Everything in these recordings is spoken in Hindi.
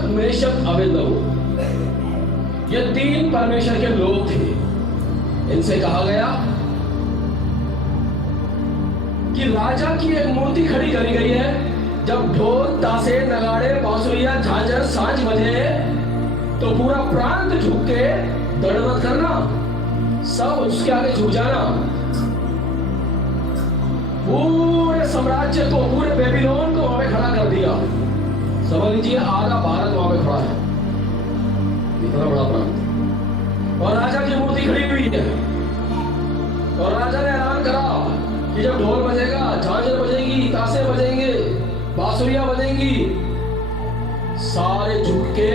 शद्रक मेशक अबेदनगो, ये तीन परमेश्वर के लोग थे। इनसे कहा गया कि राजा की एक मूर्ति खड़ी करी गई है। जब ढोल तासे नगाड़े बांसुरिया झांझर सांझ बजे तो पूरा प्रांत झुक के दंडवत करना, सब उसके आगे झुक जाना। पूरे साम्राज्य को, पूरे बेबीलोन को वहां पे खड़ा कर दिया। समझ लीजिए आधा भारत वहां पे खड़ा है, इतना बड़ा प्रांत। और राजा की मूर्ति खड़ी हुई है और राजा ने ऐलान करा कि जब ढोल बजेगा, झांझर बजेगी, तासे बजेंगे, बांसुरियां बजेंगी, सारे झुक के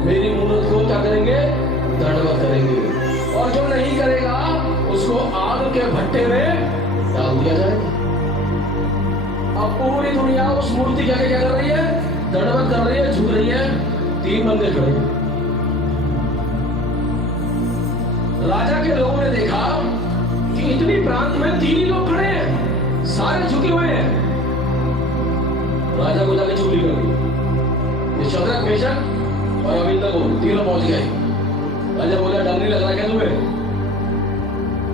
मेरी मूर्त को क्या करेंगे? दंडवत करेंगे। और जो नहीं करेगा उसको आग के भट्टे में डाल दिया जाएगा। अब पूरी दुनिया उस मूर्ति के आगे क्या कर रही है? दंडवत कर रही है, झुक रही है। तीन बंदे खड़े हैं। राजा के लोगों ने देखा कि इतनी प्रांत में तीन ही लोग खड़े हैं, सारे झुके हुए हैं। राजा को जाके चुगली कर दी। ये शद्रक मेशक और अबेदनगो तीनों पहुंच गए। राजा बोला डर नहीं लग रहा क्या तुम्हें?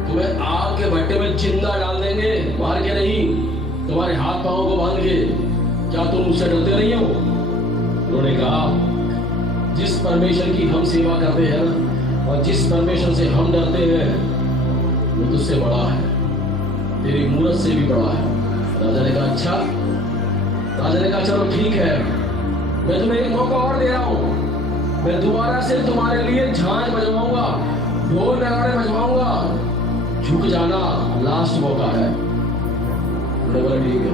तुम्हें आग के भट्टे में जिंदा डाल देंगे, मार के नहीं, तुम्हारे हाथ पांवों को बांध के। क्या तुम मुझसे डरते नहीं हो? उन्होंने कहा जिस परमेश्वर की हम सेवा करते हैं ना, और जिस परमेश्वर से हम डरते हैं, वो तुझसे बड़ा है, तेरी मूरत से भी बड़ा है। राजा ने कहा अच्छा। राजा ने कहा चलो ठीक है, मैं तुम्हें एक मौका और दे रहा हूं। मैं दोबारा से तुम्हारे लिए झांझ बजवाऊंगा, ढोल नगाड़े बजवाऊंगा, झुक जाना, लास्ट मौका है। उन्होंने बोला ठीक है।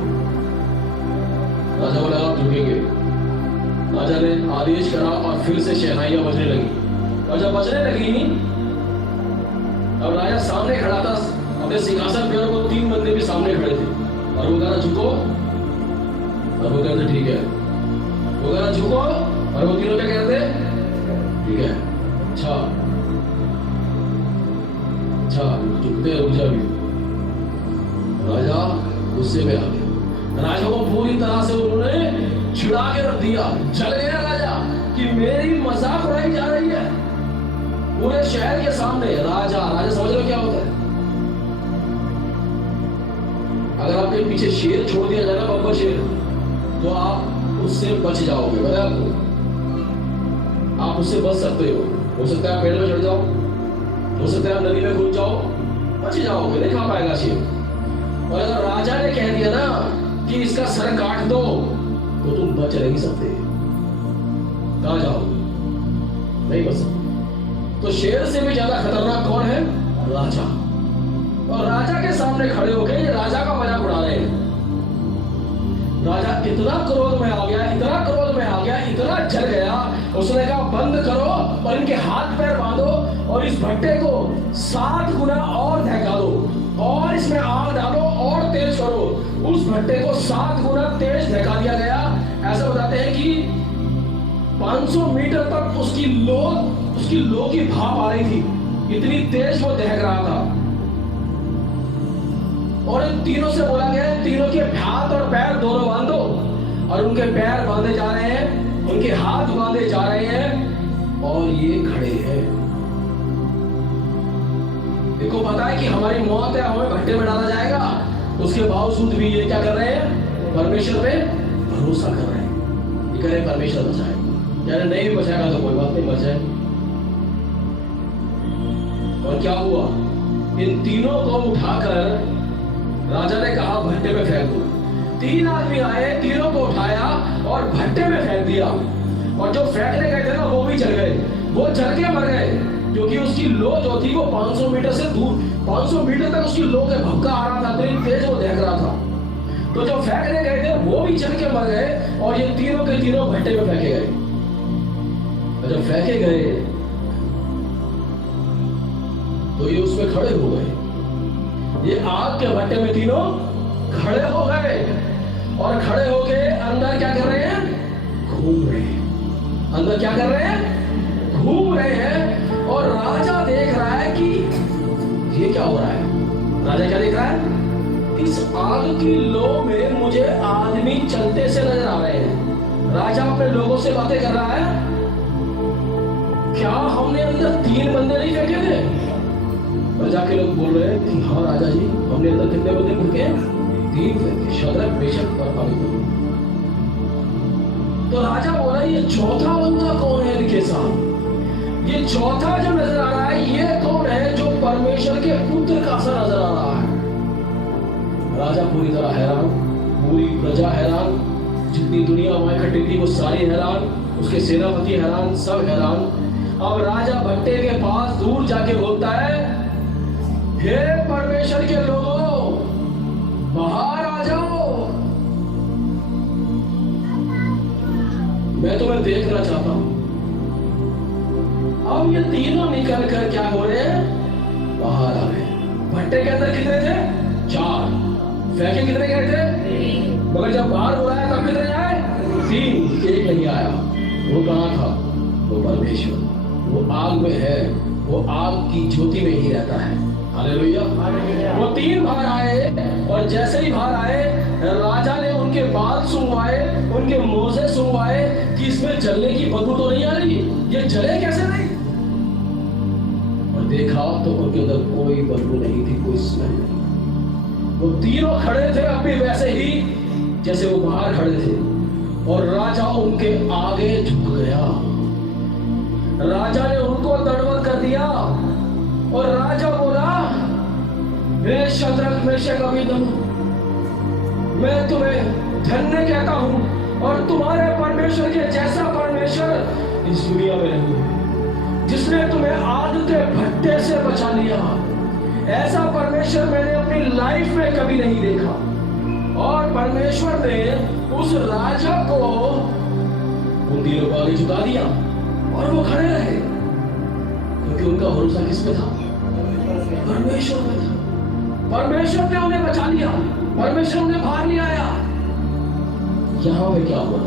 राजा बोला आप झुकेंगे। राजा ने आदेश करा और फिर से शहनाइयां बजने लगी। और जब बजने लगी, अब राजा सामने खड़ा था अपने सिंहासन पे, और वो तीन बंदे भी सामने खड़े थे। और वो कह रहा झुको, और वो कहते ठीक है। वो कह रहा झुको, और वो तीनों क्या कहते? ठीक है। अच्छा अच्छा, झुकते रुक जा भी। राजा गुस्से में आ गया। राजा को पूरी तरह से उन्होंने छिड़ा के रख दिया। जल गया राजा कि मेरी मजाक उड़ाई जा रही है पूरे शहर के सामने। राजा समझ लो क्या होता है? अगर आपके पीछे शेर छोड़ दिया जाए ना, बब्बर शेर, तो आप उससे बच जाओगे। पता है आपको? आप उससे बच सकते हो सकता है आप पेड़ में चढ़ जाओ, हो सकता है आप नदी में कूद जाओ, बच जाओगे, नहीं खा पाएगा शेर। और अगर राजा ने कह दिया ना कि इसका सर काट दो, तो तुम बच नहीं सकते। कहां जाओगे? नहीं बच सकते। तो शेर से भी ज्यादा खतरनाक कौन है? राजा। और राजा के सामने खड़े होकर ये राजा का मजाक उड़ा रहे हैं। राजा इतना क्रोध में आ गया, इतना क्रोध में आ गया, इतना जल गया, उसने कहा बंद करो और इनके हाथ पैर बांधो और इस भट्टे को 7 गुना और दहका दो और इसमें आग डालो और तेज करो। उस भट्टे को 7 गुना तेज दहका दिया गया। ऐसा बताते हैं कि 500 मीटर तक उसकी लो की भाप आ रही थी, इतनी तेज वो दहक रहा था। और इन तीनों से बोला गया तीनों के हाथ और पैर दोनों बांधो, और उनके पैर बांधे जा रहे हैं, उनके हाथ बांधे जा रहे हैं और ये खड़े हैं। देखो पता है कि हमारी मौत है, हमें भट्टे में डाला जाएगा, उसके बावजूद भी ये क्या कर रहे हैं? परमेश्वर पे भरोसा कर रहे हैं। ये कह रहे परमेश्वर बचाए, यानी नहीं भी बचाएगा तो कोई बात नहीं, बच जाए। और क्या हुआ? इन तीनों को उठाकर राजा ने कहा भट्टे में फेंक दो। 3 आदमी आए, तीनों को उठाया और भट्टे में फेंक दिया। और जो फेंकने गए थे ना, वो भी जल गए, वो जल के मर गए, क्योंकि उसकी लो जो थी वो 500 मीटर से दूर, 500 मीटर तक उसकी लो के भपका आ रहा था, इतनी तेज वो देख रहा था। तो जो फेंकने गए थे वो भी जल के मर गए, और ये तीनों के तीनों भट्टे में फेंके गए। और जब फेंके गए तो ये उसमें खड़े हो गए। ये आग के भट्टे में तीनों खड़े हो गए, और खड़े होके अंदर क्या कर रहे हैं? घूम रहे हैं। अंदर क्या कर रहे हैं? घूम रहे हैं। और राजा देख रहा है कि ये क्या हो रहा है। राजा क्या देख रहा है? इस आग की लो में मुझे आदमी चलते से नजर आ रहे हैं। राजा अपने लोगों से बातें कर रहा है, क्या हमने अंदर 3 बंदे नहीं फेंके थे? प्रजा के लोग बोल रहे हैं कि हाँ राजा जी, हमने अंदर कितने बंदे फेंके? 3 फेंके, शद्रक मेशक और अबेदनगो। तो राजा बोला ये चौथा बंदा कौन है इनके साथ? ये चौथा जो नजर आ रहा है ये कौन है जो परमेश्वर के पुत्र का सा नजर आ रहा है? राजा पूरी तरह हैरान, पूरी प्रजा हैरान, जितनी दुनिया वहां इकट्ठी थी वो सारी हैरान, उसके सेनापति हैरान, सब हैरान। अब राजा भट्टे के पास दूर जाके बोलता है, हे परमेश्वर के लोगों, बाहर आ जाओ, मैं तुम्हें देखना चाहता हूं। अब ये तीनों निकल कर क्या हो रहे हैं? बाहर आ गए। भट्टे के अंदर कितने थे? 4। फेंके कितने गए थे? मगर जब बाहर बुलाया तब कितने आए? 3। एक नहीं आया। वो कहाँ था? वो परमेश्वर, वो आग में है, वो आग की ज्योति में ही रहता है। हालेलुया। वो 3 बाहर आए और जैसे ही बाहर आए राजा ने उनके बाल सुंघवाए, उनके मोजे सुंघवाए कि इसमें जलने की बदबू तो नहीं आ रही, ये जले कैसे नहीं? और देखा तो उनके अंदर कोई बदबू नहीं थी, कोई स्मेल नहीं। वो तीनों खड़े थे अभी वैसे ही जैसे वो बाहर खड़े थे, और राजा उनके आगे झुक गया। राजा ने उनको दंडवत कर दिया और राजा बोला, हे शद्रक मेशक अबेदनगो, मैं तुम्हें धन्य कहता हूं और तुम्हारे परमेश्वर के जैसा परमेश्वर इस दुनिया में नहीं है, जिसने तुम्हें आग के भट्टे से बचा लिया। ऐसा परमेश्वर मैंने अपनी लाइफ में कभी नहीं देखा। और परमेश्वर ने उस राजा को उन तीनों को आगे झुका दिया और वो खड़े रहे, क्योंकि उनका भरोसा किस पे था? परमेश्वर पे था। परमेश्वर ने उन्हें बचा लिया, परमेश्वर ने बाहर ले आया। यहां पे क्या हुआ?